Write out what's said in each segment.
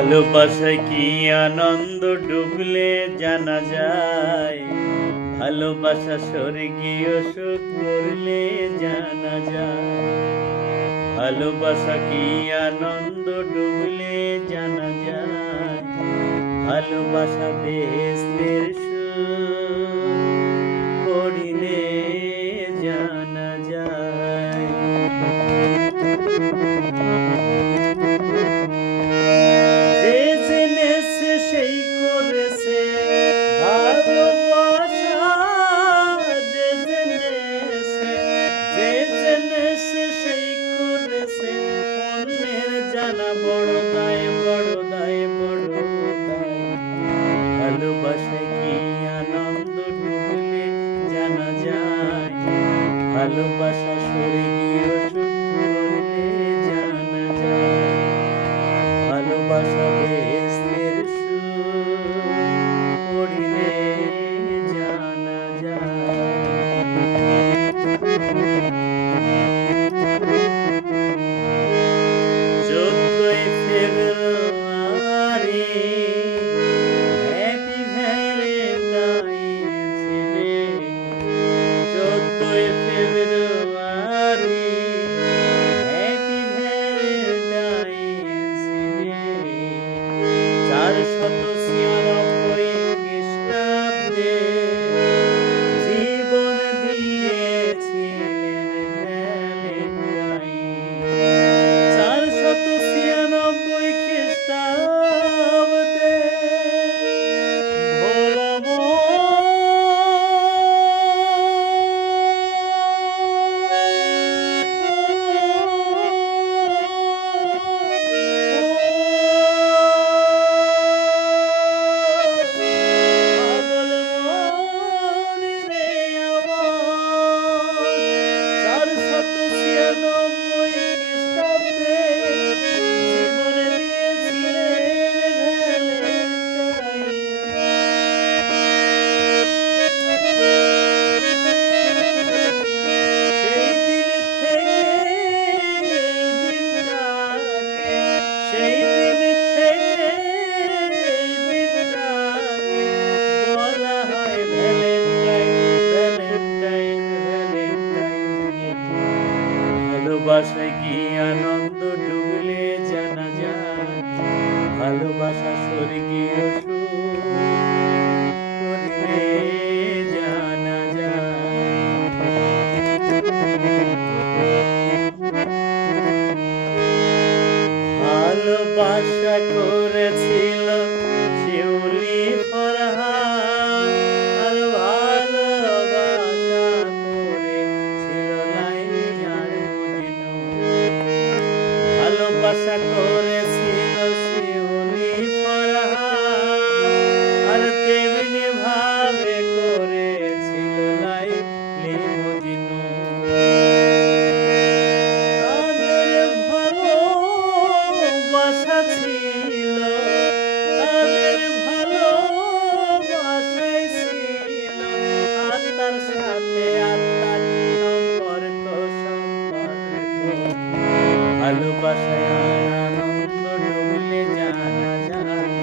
ভালোবাসায় কি আনন্দ ডুবলে জানা যায়, ভালোবাসা স্বর্গীয় সুখ করলে জানা যায়। ভালোবাসা কি আনন্দ ডুবলে জানা যায়, ভালোবাসা বেহেশতের সুখ করিলে জানা যায়। যে জেনেছে সেই করেছে ভালোবাসা, যে জেনেছে সেই করেছে অন্যের জানা বড় দায়, বড় দায়, বড় দায়। ভালোবাসায় কি আনন্দ ডুবলে জানা যায়, ভালোবাসা স্বর্গীয় সুখ করলে জানা যায়। ভালোবাসা বেহেশতের সুখ করিলে জানা যায়। চোদ্দই ফেব্রুয়ারি হ্যাপি ভ্যালেন্টাইন্স ডে। 14ই ফেব্রুয়ারি হ্যাপি ভ্যালেন্টাইন্স ডে। 496 খ্রিস্টাব্দে জীবন দিয়েছিলেন ভ্যালেন্টাইন। 496 খ্রিস্টাব্দে ভোলা পাগল মন রে আমার। 496 খ্রিস্টাব্দে জীবন দিয়েছিলেন ভ্যালেন্টাইন। সেই দিন থেকে এই দিনটাকে বলা হয় ভ্যালেন্টাইন, ভ্যালেন্টাইন, ভ্যালেন্টাইন। ভালোবাসায় কি আনন্দ ডুবলে জানা যায়, ভালোবাসা স্বর্গীয় সুখ করিলে জানা যায়। ভালোবাসা করেছিল শিউলি ফরহাদ, আর ভালোবাসা করেছিল লাইলি আর মজনু। ভালোবাসা করেছিল শিউলি ফরহাদ, আর তেমনি ভাবে করেছিল লাইলি মজনু। তাদের ভালোবাসা ছিল, তাদের ভালোবাসাই ছিল আত্মার সাথে আত্মার সম্পর্ক, সম্পর্ক। ভালোবাসায় আনন্দ ডুবলে জানা যায়,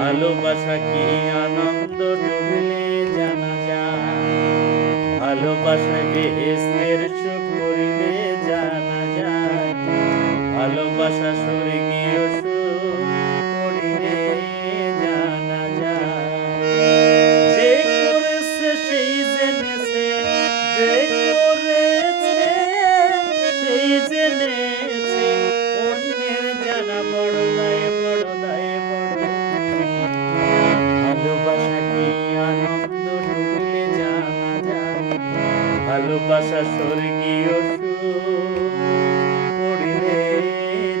ভালোবাসা কি আনন্দ ডুবলে জানা যায়। ভালোবাসায় বেহেশতের সুখ করিলে জানা যায়, ভালোবাসা স্বর্গীয় সুখ করিলে জানা যায়। যে করেছে সেই জেনেছে, যে করেছে সেই জেনেছে অন্যের জানা বড় দায়, বড় দায়, বড়। ভালোবাসা কি আনন্দ ডুবলে জানা যায়, ভালোবাসা স্বর্গীয় সুখ করিলে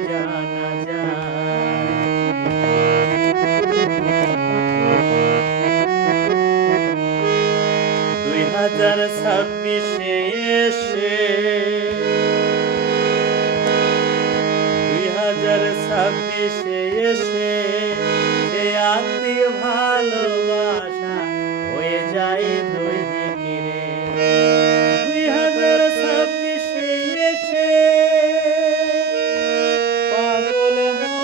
জানা যায়। 2026 এসে 2026 এসে সে আত্মীয় ভালোবাসা হয়ে যায় দৈনিক রে। 2026 এসে পাগল মন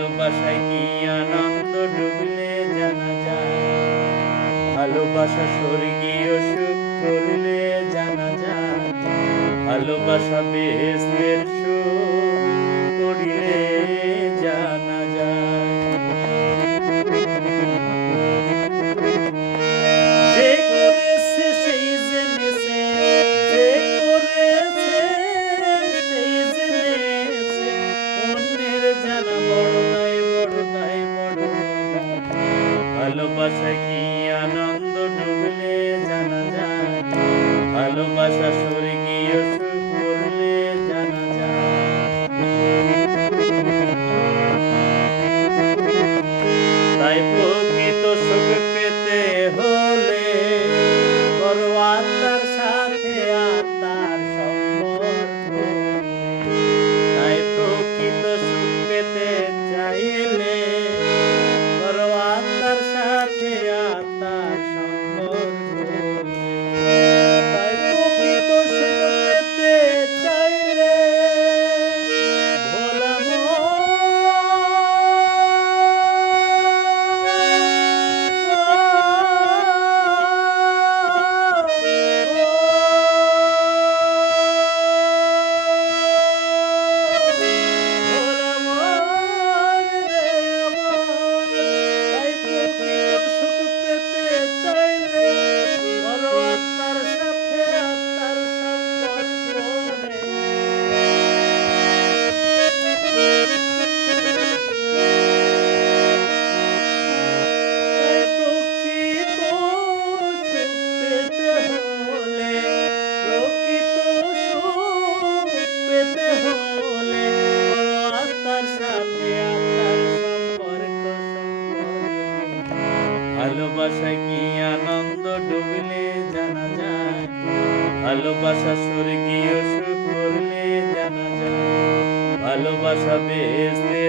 ভালোবাসায় কি আনন্দ ডুবলে জানা যায়, ভালোবাসা স্বর্গীয় সুখ করলে জানা যায়, ভালোবাসা বেহেশতের সুখ করিলে জানা যায়। যে করেছে সেই জেনেছে, যে করেছে সেই জেনেছে, অন্যের জানা বড় দায়, বড় দায়, বড় দায়। ভালোবাসা কি আনন্দ ডুবলে জানা যায়, ভালোবাসা স্বর্গীয় সুখ করলে জানা যায়। তাই প্রকৃত সুখ পেতে হলে করো আত্মার সাথে আত্মার সম্পর্ক। তাই প্রকৃত সুখ পেতে চাইলে করো আত্মার সাথে আত্মার সম্পর্ক। তাই প্রকৃত সুখ পেতে চাইলে ভোলা ভালোবাসা কি আনন্দ ডুবলে জানা যায়, ভালোবাসা স্বর্গীয় সুখ করলে জানা যায়, ভালোবাসা বেহেশতে